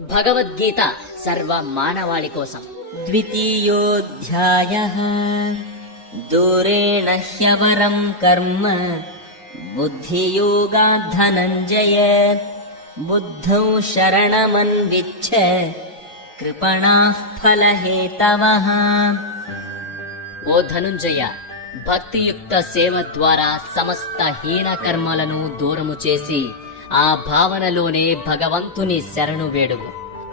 భగవద్గీత సర్వ మానవాళి కోసం. ద్వితీయోऽధ్యాయః దూరేణ హ్యవరం కర్మ బుద్ధియోగాద్ ధనంజయ బుద్ధౌ శరణమన్విచ్ఛ కృపణాః ఫలహేతవః. ఓ ధనుంజయ, భక్తియుక్త సేవ ద్వారా సమస్త హీన కర్మలను దూరము చేసి ఆ భావనలోనే భగవంతుని శరణు వేడుము.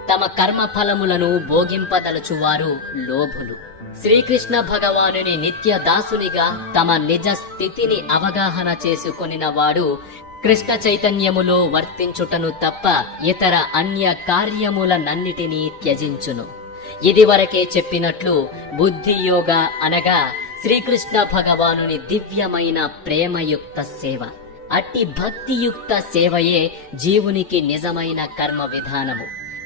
తమ కర్మ ఫలములను భోగింపదలుచువారు లోభులు. శ్రీకృష్ణ భగవానుని నిత్య దాసునిగా తమ నిజ స్థితిని అవగాహన చేసుకొనిన వాడు కృష్ణ చైతన్యములో వర్తించుటను తప్ప ఇతర అన్య కార్యములనన్నిటినీ త్యజించును. ఇదివరకే చెప్పినట్లు బుద్ధియోగ అనగా శ్రీకృష్ణ భగవానుని దివ్యమైన ప్రేమయుక్త సేవ. అట్టి భక్తియుక్త సేవయే జీవునికి నిజమైన కర్మ విధానము.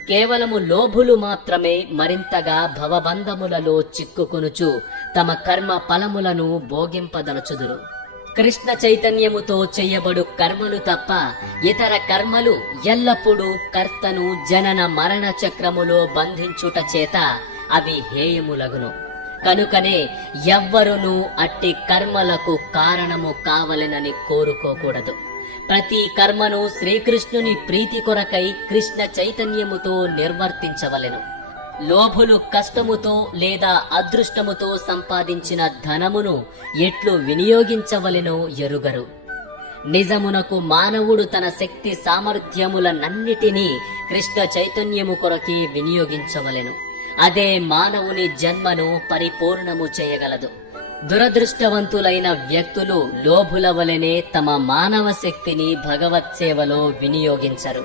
కేవలము లోభులు మాత్రమే మరింతగా భవబంధములలో చిక్కుకొనుచు తమ కర్మ ఫలములను భోగింపదలచుదురు. కృష్ణ చైతన్యముతో చెయ్యబడు కర్మలు తప్ప ఇతర కర్మలు ఎల్లప్పుడూ కర్తను జనన మరణ చక్రములో బంధించుట చేత అవి హేయములగును. కనుకనే ఎవ్వరునూ అట్టి కర్మలకు కారణము కావలెనని కోరుకోకూడదు. ప్రతి కర్మను శ్రీకృష్ణుని ప్రీతి కొరకై కృష్ణ చైతన్యముతో నిర్వర్తించవలెను. లోభులు కష్టముతో లేదా అదృష్టముతో సంపాదించిన ధనమును ఎట్లు వినియోగించవలెనో ఎరుగరు. నిజమునకు మానవుడు తన శక్తి సామర్థ్యములనన్నిటినీ కృష్ణ చైతన్యము కొరకే వినియోగించవలెను. అదే మానవుని జన్మను పరిపూర్ణము చేయగలదు. దురదృష్టవంతులైన వ్యక్తులు లోభుల వలెనే తమ మానవ శక్తిని భగవత్ సేవలో వినియోగించరు.